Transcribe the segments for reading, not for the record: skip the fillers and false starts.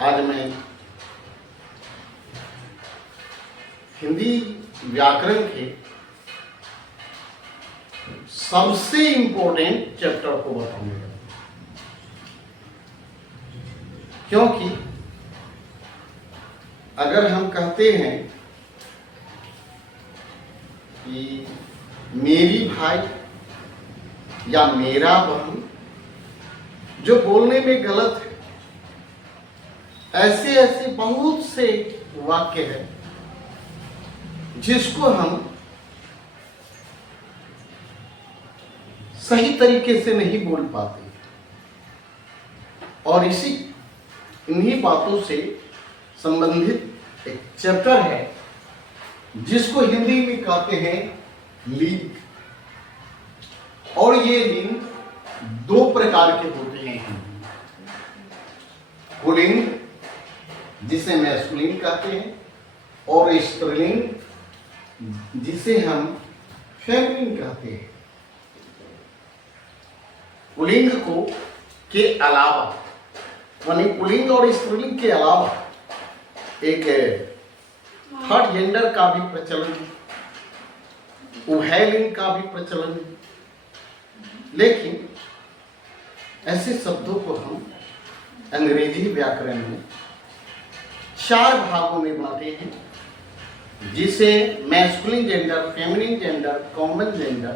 आज मैं हिंदी व्याकरण के सबसे इंपॉर्टेंट चैप्टर को बताऊंगा, क्योंकि अगर हम कहते हैं कि मेरी भाई या मेरा बहन, जो बोलने में गलत है, ऐसे ऐसे बहुत से वाक्य हैं जिसको हम सही तरीके से नहीं बोल पाते, और इन्हीं बातों से संबंधित एक चैप्टर है जिसको हिंदी में कहते हैं लिंग। और ये लिंग दो प्रकार के होते हैं, पुल्लिंग जिसे मैस्कुलिन कहते हैं और स्त्रीलिंग जिसे हम फेमिनिन कहते हैं। पुल्लिंग को के अलावा, यानी पुल्लिंग और स्त्रीलिंग के अलावा एक थर्ड जेंडर का भी प्रचलन है, उभयलिंग का भी प्रचलन है। लेकिन ऐसे शब्दों को हम अंग्रेजी व्याकरण में 4 भागों में बांटे हैं, जिसे masculine gender, feminine gender, common gender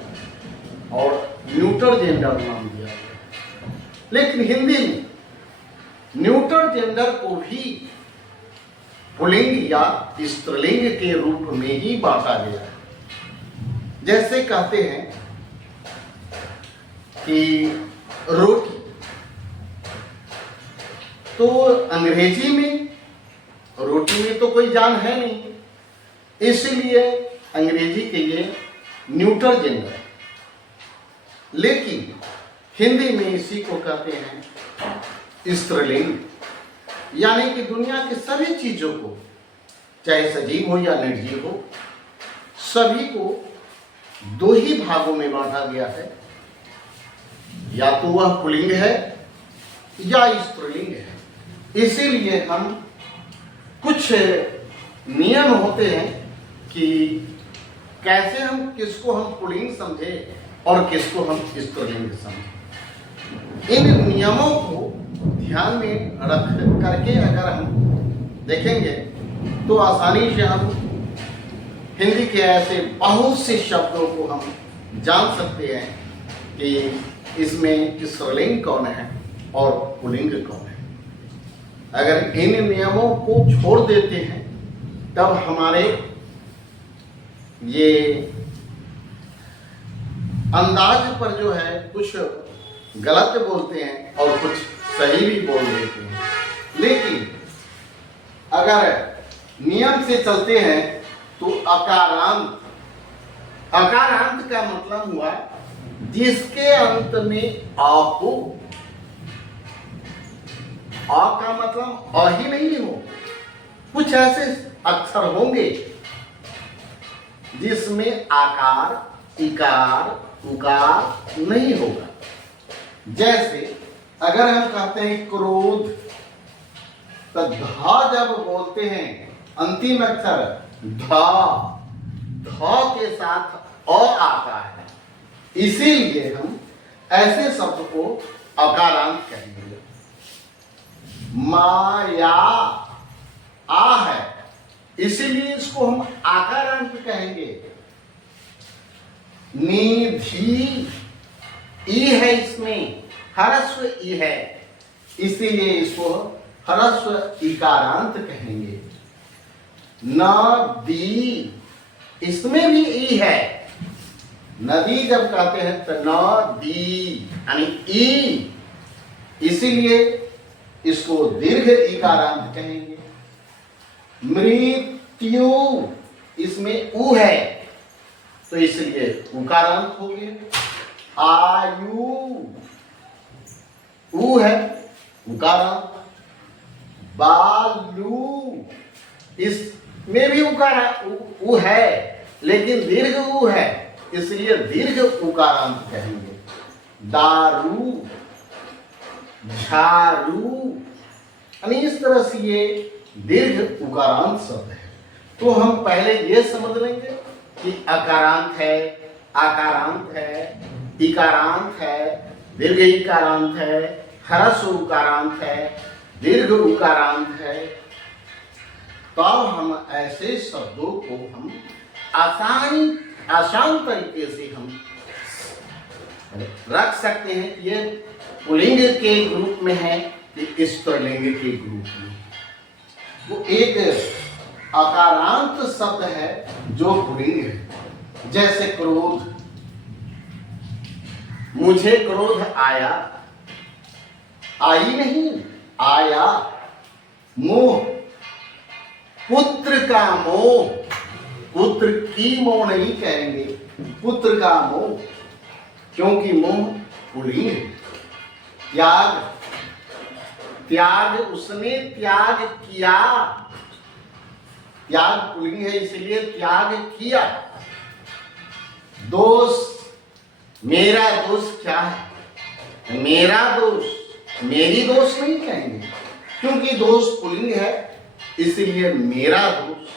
और न्यूट्रल जेंडर नाम दिया गया। लेकिन हिंदी में न्यूट्रल जेंडर को भी पुल्लिंग या स्त्रीलिंग के रूप में ही बांटा गया है। जैसे कहते हैं कि रोटी, तो अंग्रेजी में रोटी में तो कोई जान है नहीं, इसलिए अंग्रेजी के लिए न्यूट्रल जेंडर। लेकिन हिंदी में इसी को कहते हैं स्त्रीलिंग, यानी कि दुनिया की सभी चीजों को, चाहे सजीव हो या निर्जीव हो, सभी को 2 ही भागों में बांटा गया है, या तो वह पुल्लिंग है या स्त्रीलिंग है। इसीलिए हम कुछ नियम होते हैं कि कैसे हम किसको हम पुल्लिंग समझे और किसको हम स्त्रीलिंग समझे। इन नियमों को ध्यान में रख करके अगर हम देखेंगे तो आसानी से हम हिंदी के ऐसे बहुत से शब्दों को हम जान सकते हैं कि इसमें स्त्रीलिंग कौन है और पुल्लिंग कौन है। अगर इन नियमों को छोड़ देते हैं तब हमारे ये अंदाज पर जो है कुछ गलत बोलते हैं और कुछ सही भी बोल देते हैं। लेकिन अगर नियम से चलते हैं तो अकारांत, अकारांत का मतलब हुआ जिसके अंत में आ हो। आ का मतलब आ ही नहीं हो, कुछ ऐसे अक्षर होंगे जिसमें आकार, इकार, उकार नहीं होगा। जैसे अगर हम कहते हैं क्रोध, तो धा जब बोलते हैं अंतिम अक्षर धा, धा के साथ अ आता है, इसीलिए हम ऐसे शब्द को अकारांत कहेंगे। माया आ है, इसीलिए इसको हम आकारांत कहेंगे। निधि ई है, इसमें ह्रस्व ई है, इसीलिए इसको ह्रस्व इकारांत कहेंगे। नदी, इसमें भी ई है, नदी जब कहते हैं तो नदी यानी ई, इसीलिए इसको दीर्घ इकारांत कहेंगे। मृत्यु, इसमें उ है तो इसलिए उकारांत हो गया। आयु, उ है, उकारांत। बालू, इसमें भी उकारा उ है, लेकिन दीर्घ उ है, इसलिए दीर्घ उकारांत कहेंगे। दारू, झाड़ू, यानी इस तरह से ये दीर्घ उकारांत शब्द है। तो हम पहले ये समझ लेंगे कि अकारांत है, आकारांत है, इकारांत है, दीर्घ इकारांत है, ह्रस्व उकारांत है, दीर्घ उकारांत है। तो हम ऐसे शब्दों को हम आसान तरीके से हम रख सकते हैं कि ये पुल्लिंग के ग्रुप में है कि स्त्रीलिंग के ग्रुप में। वो एक अकारांत शब्द है जो पुल्लिंग है। जैसे क्रोध, मुझे क्रोध आया, आई नहीं, आया। मोह, पुत्र का मोह, पुत्र की मोह नहीं कहेंगे, पुत्र का मोह, क्योंकि मोह पुल्लिंग है। त्याग, त्याग, उसने त्याग किया, त्याग पुल्लिंग है इसलिए त्याग किया। दोष, मेरा दोष क्या है, मेरा दोष, मेरी दोष नहीं कहेंगे, क्योंकि दोष पुल्लिंग है इसलिए मेरा दोष।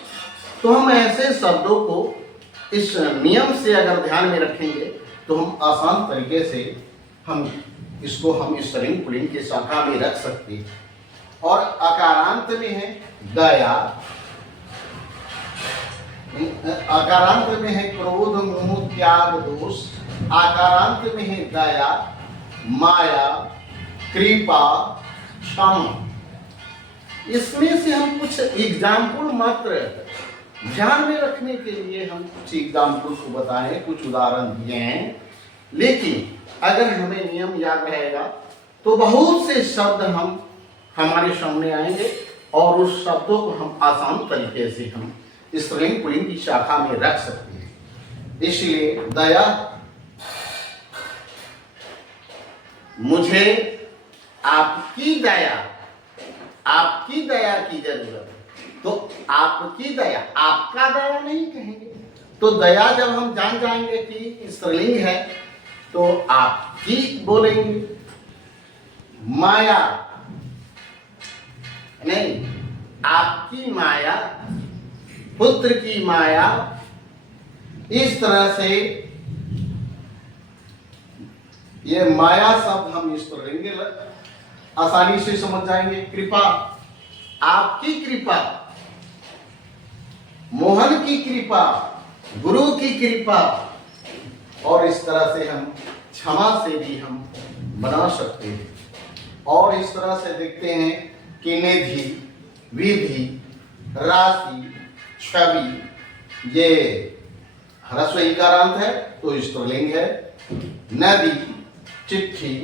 तो हम ऐसे शब्दों को इस नियम से अगर ध्यान में रखेंगे तो हम आसान तरीके से हम इसको हम स्त्रीलिंग पुल्लिंग की शाखा में रख सकते हैं। और अकारांत में है दया, अकारांत में है क्रोध, मोह, त्याग, दोष। आकारांत में है दया, माया, कृपा, क्षमा। इसमें से हम कुछ एग्जाम्पल मात्र ध्यान में रखने के लिए हम कुछ एग्जाम्पल को बताएं, कुछ उदाहरण दिए हैं। लेकिन अगर हमें नियम याद रहेगा तो बहुत से शब्द हम हमारे सामने आएंगे और उस शब्दों को हम आसान तरीके से हम स्त्रीलिंग पुल्लिंग की शाखा में रख सकते हैं। इसलिए दया, मुझे आपकी दया, आपकी दया की जरूरत है। तो आपकी दया, आपका दया नहीं कहेंगे। तो दया जब हम जान जाएंगे कि स्त्रीलिंग है तो आपकी बोलेंगे। माया नहीं, आपकी माया, पुत्र की माया। इस तरह से ये माया शब्द हम स्त्रीलिंग आसानी से समझ जाएंगे। कृपा, आपकी कृपा, मोहन की कृपा, गुरु की कृपा। और इस तरह से हम क्षमा से भी हम बना सकते हैं। और इस तरह से देखते हैं कि निधि, विधि, राशि, छवि, ये ह्रस्व इकारांत है तो स्त्रीलिंग है। नदी, चिट्ठी,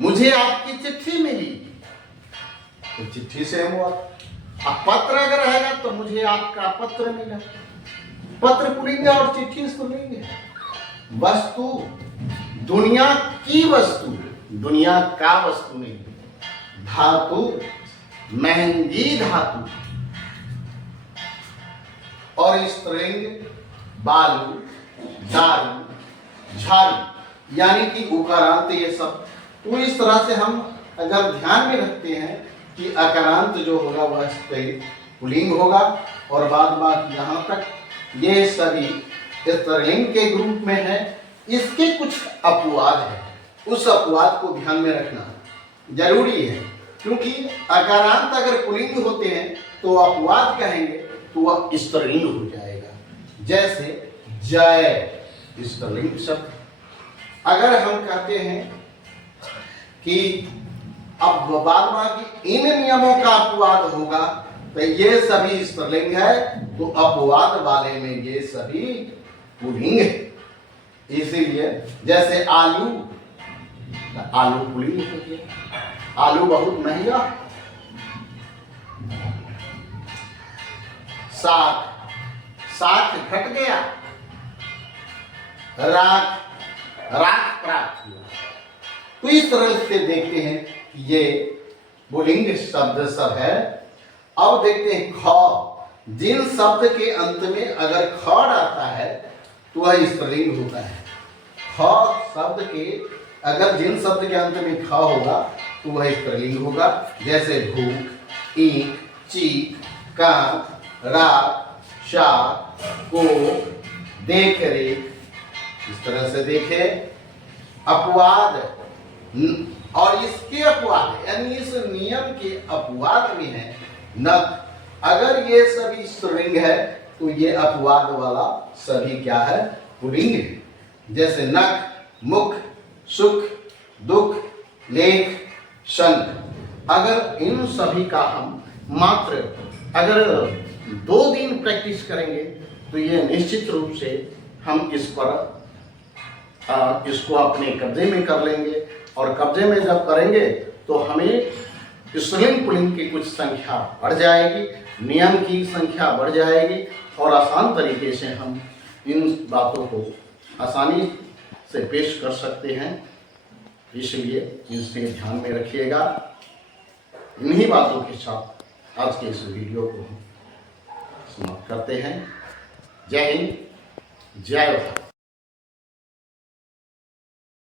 मुझे आपकी चिट्ठी मिली तो चिट्ठी से हुआ। अब पत्र अगर रहेगा तो मुझे आपका पत्र मिला। पत्र पुल्लिंग है और चिट्ठी स्त्रीलिंग है। वस्तु, दुनिया की वस्तु, दुनिया का वस्तु नहीं। धातु, महंगी धातु। और स्त्रीलिंग बालू, दारू, झाड़ू, यानी कि उकारांत ये सब। तो इस तरह से हम अगर ध्यान में रखते हैं कि अकारांत जो होगा वह पुल्लिंग होगा और बाद यहाँ तक ये सभी स्त्रीलिंग के ग्रुप में है। इसके कुछ अपवाद है, उस अपवाद को ध्यान में रखना जरूरी है, क्योंकि अकारांत अगर पुल्लिंग होते हैं तो अपवाद कहेंगे तो वह स्त्रीलिंग हो जाएगा। जैसे जय, स्त्रीलिंग शब्द। अगर हम कहते हैं कि अब बाद की इन नियमों का अपवाद होगा तो ये सभी स्त्रीलिंग है, तो अपवाद वाले में ये सभी पुल्लिंग है। इसीलिए जैसे आलू, आलू पुल्लिंग होती है। आलू बहुत महंगा। साख, साख घट गया। राख, राख प्राप्त हुआ। तो इस तरह से देखते हैं कि ये पुल्लिंग शब्द सब है। अब देखते हैं ख, जिन शब्द के अंत में अगर ख आता है तो वह स्त्रीलिंग होता है। ख शब्द के अगर जिन शब्द के अंत में ख होगा तो वह स्त्रीलिंग होगा। जैसे भूख, ईंट, चीख, कान, रात, शाक, को, देख रेख, इस तरह से देखे। अपवाद, और इसके अपवाद यानी इस नियम के अपवाद में है नख। अगर ये सभी स्त्रीलिंग है तो ये अपवाद वाला सभी क्या है, पुल्लिंग है। जैसे नख, मुख, सुख, दुख, लेख, शंख। अगर इन सभी का हम मात्र अगर 2 दिन प्रैक्टिस करेंगे तो ये निश्चित रूप से हम इस पर इसको अपने कब्जे में कर लेंगे। और कब्जे में जब करेंगे तो हमें स्त्रीलिंग पुल्लिंग की कुछ संख्या बढ़ जाएगी, नियम की संख्या बढ़ जाएगी, और आसान तरीके से हम इन बातों को आसानी से पेश कर सकते हैं। इसलिए इसे ध्यान में रखिएगा। इन्हीं बातों के साथ आज के इस वीडियो को हम समाप्त करते हैं। जय हिंद, जय भारत।